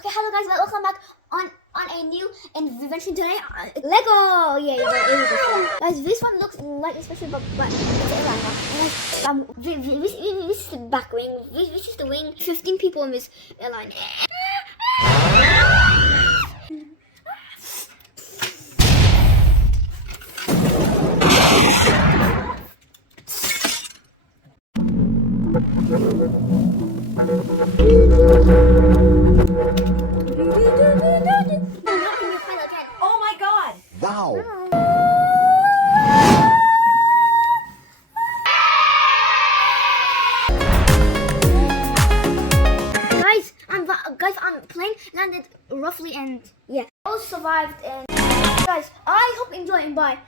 Okay, hello guys, welcome back on a new invention today. Lego! Yeah, guys, this one looks like a special, but it's Airliner. This is the back wing. This is the wing. 15 people in this airline. Oh my god! Wow! Guys, plane landed roughly, and yeah, all survived. And guys, I hope you enjoy, and bye.